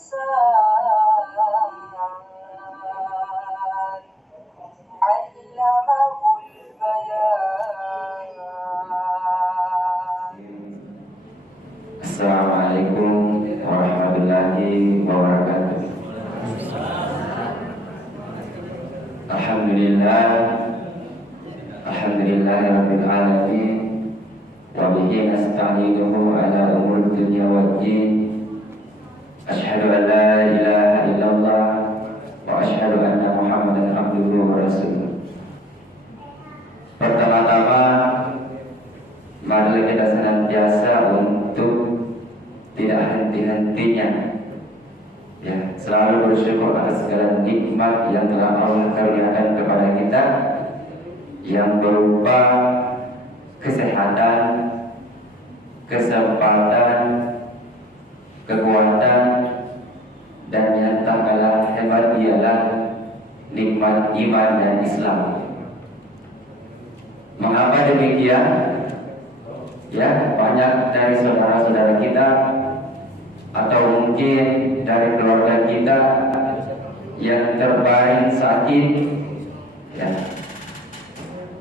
Assalamualaikum warahmatullahi wabarakatuh. Alhamdulillahirabbil alamin wa bihi nasta'inuhu ala umuri dunya waddin. Asyhadu an la ilaha illallah wa asyhadu anna Muhammadan abduhu wa rasuluh. Pertama-tama, mari kita senantiasa untuk tidak henti-hentinya selalu bersyukur atas segala nikmat yang telah Allah karuniakan kepada kita, yang berupa kesehatan, kesempatan, kekuatan, dan yang tak kalah hebat ialah nikmat iman dan Islam. Mengapa demikian? Banyak dari saudara-saudara kita atau mungkin dari keluarga kita yang terbaring sakit,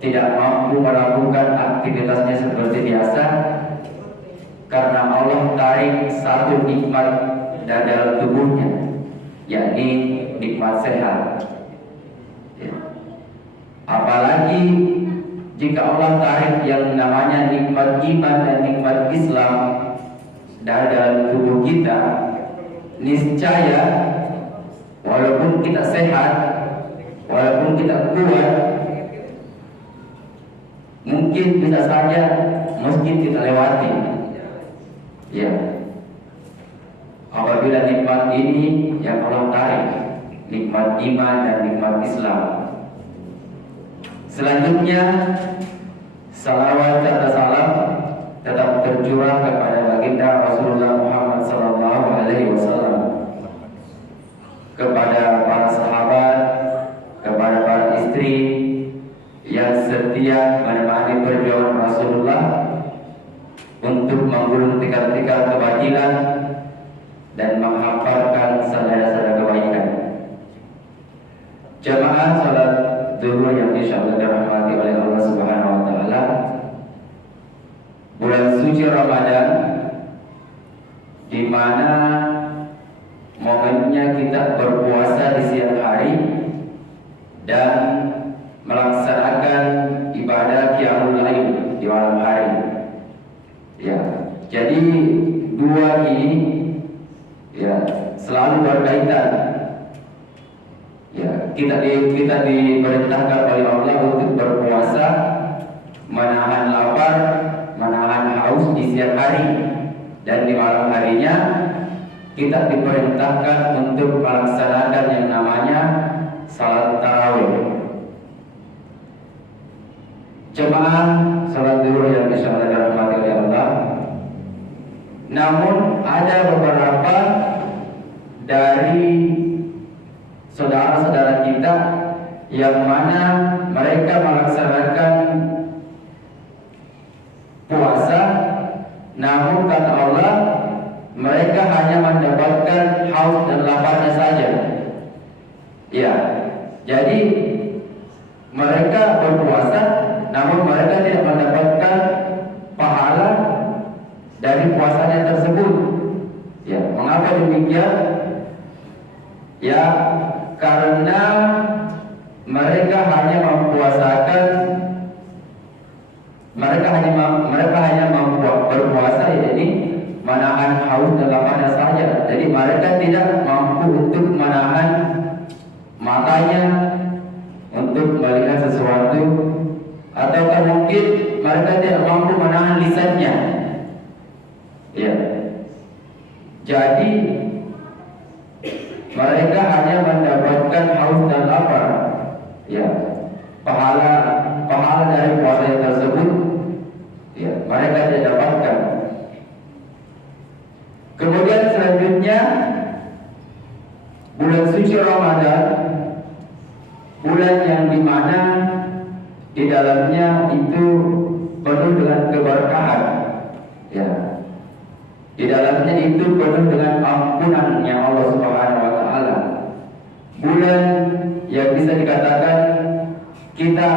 tidak mampu melakukan aktivitasnya seperti biasa karena Allah tarik satu nikmat dari dalam tubuhnya, yakni nikmat sehat. Apalagi jika Allah tarik yang namanya nikmat iman dan nikmat Islam dari dalam tubuh kita, niscaya walaupun kita sehat, walaupun kita kuat, mungkin bisa saja masjid kita lewati. Apabila nikmat ini yang Allah tarik, nikmat iman dan nikmat Islam. Selanjutnya, salawat serta salam tetap tercurah kepada baginda Rasulullah Muhammad SAW, kepada para sahabat, kepada para istri yang setia menemani perjuangan Rasulullah untuk menggulung tikar-tikar kebajikan dan menghamparkan sadar-sadar kebaikan. Jamaah salat zuhur yang insyaallah dirahmati oleh Allah Subhanahu wa taala, bulan suci Ramadan di mana momennya kita berpuasa di siang hari dan melaksanakan ibadah qiyamul lail di malam hari. Jadi dua ini selalu berkaitan. Kita diperintahkan oleh Allah untuk berpuasa, menahan lapar, menahan haus di siang hari, dan di malam harinya kita diperintahkan untuk melaksanakan yang namanya salat tarawih. Jemaah salat zuhur yang insyaallah dirahmati oleh Allah. Namun ada beberapa dari saudara-saudara kita yang mana mereka melaksanakan puasa, namun kata Allah mereka hanya mendapatkan haus dan laparnya saja. Jadi mereka berpuasa, namun mereka tidak mendapatkan pahala dari puasanya tersebut. Mengapa demikian? Karena mereka hanya mempuasakan, mereka hanya berpuasa, jadi menahan haus dan laparnya saja. Jadi mereka tidak mampu untuk menahan matanya untuk melihat sesuatu, atau mungkin mereka tidak mampu menahan lisannya. Jadi mereka hanya mendapatkan haus dan lapar. Pahala dari puasa tersebut mereka tidak dapatkan. Kemudian selanjutnya bulan suci Ramadan, bulan yang dimana di dalamnya itu penuh dengan keberkahan. Di dalamnya itu penuh dengan ampunannya Allah bisa dikatakan kita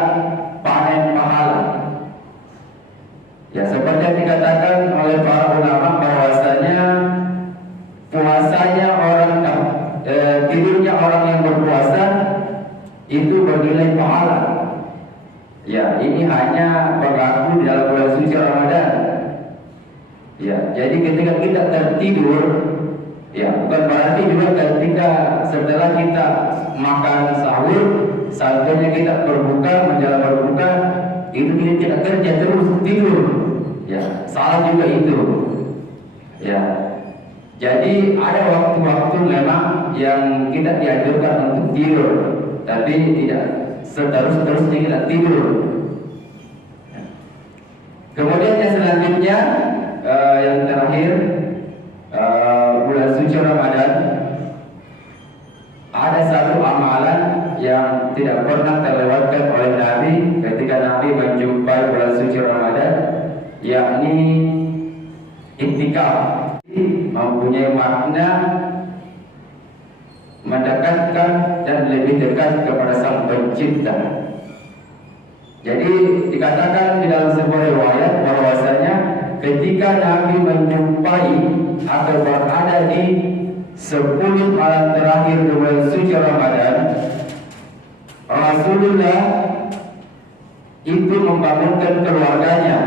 panen pahala. Ya, seperti yang dikatakan oleh para ulama bahwasanya puasanya orang tidurnya orang yang berpuasa itu bernilai pahala. Ya, ini hanya berlaku di dalam bulan suci Ramadan. Ya, jadi ketika kita tertidur, ya bukan berarti juga ketika setelah kita makan sahur, saatnya kita berbuka, menjelang berbuka, itu kita tidak kerja terus tidur. Ya, salah juga itu. Ya, jadi ada waktu-waktu memang yang kita dianjurkan untuk tidur, tapi tidak seterus-terusnya kita tidur. Kemudian yang selanjutnya, yang terakhir, bulan suci Ramadan, ada satu amalan yang tidak pernah terlewatkan oleh Nabi ketika Nabi menjumpai bulan suci Ramadan, yakni iktikaf. Mempunyai makna mendekatkan dan lebih dekat kepada Sang Pencipta. Jadi dikatakan di dalam sebuah riwayat bahwasanya ketika Nabi menjumpai atau berada di 10 malam terakhir di bulan suci Ramadan, Rasulullah itu membangunkan keluarganya,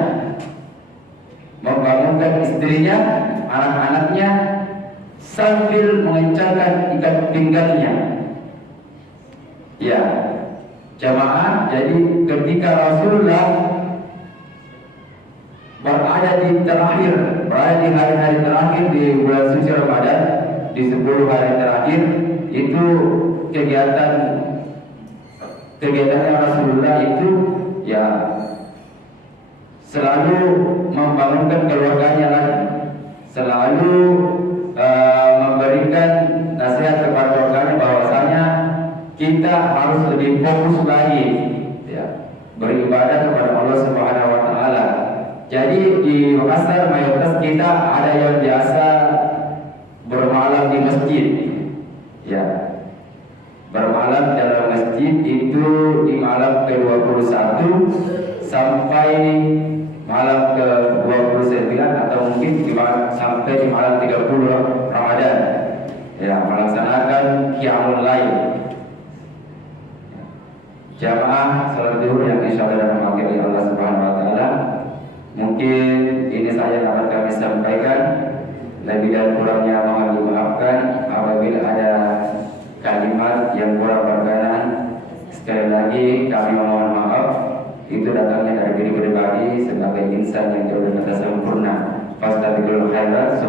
membangunkan istrinya, anak-anaknya, sambil mengencangkan ikat pinggangnya. Ya, jamaah, jadi ketika Rasulullah berada di hari-hari terakhir di bulan suci Ramadan, di 10 hari terakhir, itu kegiatannya Rasulullah itu ya selalu membangunkan keluarganya lagi, selalu memberikan nasihat kepada keluarganya bahwasanya kita harus lebih fokus lagi, ya, beribadah kepada Allah Subhanahu Wa Taala. Jadi di Makassar mayoritas kita ada yang biasa bermalam di masjid, ya, bermalam dalam masjid itu di malam ke-21 sampai malam ke-29 atau mungkin sampai di malam 30 Ramadan, ya, melaksanakan qiyamul lail. Jamaah salat zuhur yang insyaallah dan mewakili Allah Subhanahu Wa Taala, mungkin ini saja dapat kami sampaikan. Lebih dan kurangnya mohon dimaafkan apabila ada kalimat yang kurang berkenan. Sekali lagi kami mohon maaf, itu datangnya dari diri pribadi sebagai insan yang jauh dari kata sempurna. Fastabiqul khairat.